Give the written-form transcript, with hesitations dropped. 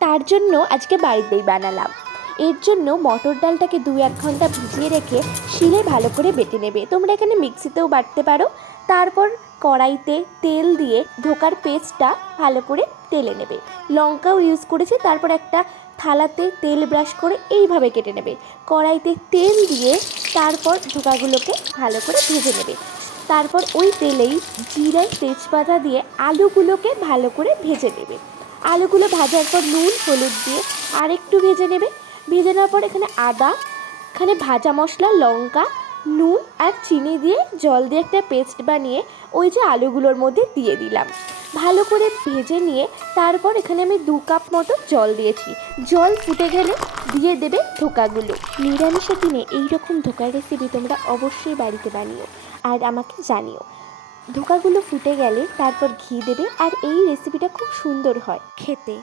তার জন্য আজকে বাড়িতেই বানালাম। এর জন্য মটর ডালটাকে 2-1 ঘন্টা ভিজিয়ে রেখে শিলে ভালো করে বেটে নেবে। তোমরা এখানে মিক্সিতেও বাটতে পারো। তারপর কড়াইতে তেল দিয়ে ধোকার পেস্টটা ভালো করে টেলে নেবে। লঙ্কাও ইউজ করেছি। তারপর একটা থালাতে তেল ব্রাশ করে এইভাবে কেটে নেবে। কড়াইতে তেল দিয়ে তারপর ধোকাগুলোকে ভালো করে ভেজে নেবে। তারপর ওই তেলেই জিরে তেজপাতা দিয়ে আলুগুলোকে ভালো করে ভেজে নেবে। আলুগুলো ভাজার পর নুন হলুদ দিয়ে আরেকটু ভেজে নেবে। ভেজে নেওয়ার পর এখানে আদা, এখানে ভাজা মশলা, লঙ্কা, নুন আর চিনি দিয়ে জল দিয়ে একটা পেস্ট বানিয়ে ওই যে আলুগুলোর মধ্যে দিয়ে দিলাম। ভালো করে ভেজে নিয়ে তারপর এখানে আমি 2 কাপ মতো জল দিয়েছি। জল ফুটে গেলে দিয়ে দেবে ধোকাগুলো। নিরামিষের দিনে এইরকম ধোকার রেসিপি তোমরা অবশ্যই বাড়িতে বানিও আর আমাকে জানিও। ধোকাগুলো ফুটে গেলে তারপর ঘি দেবে। আর এই রেসিপিটা খুব সুন্দর হয় খেতে।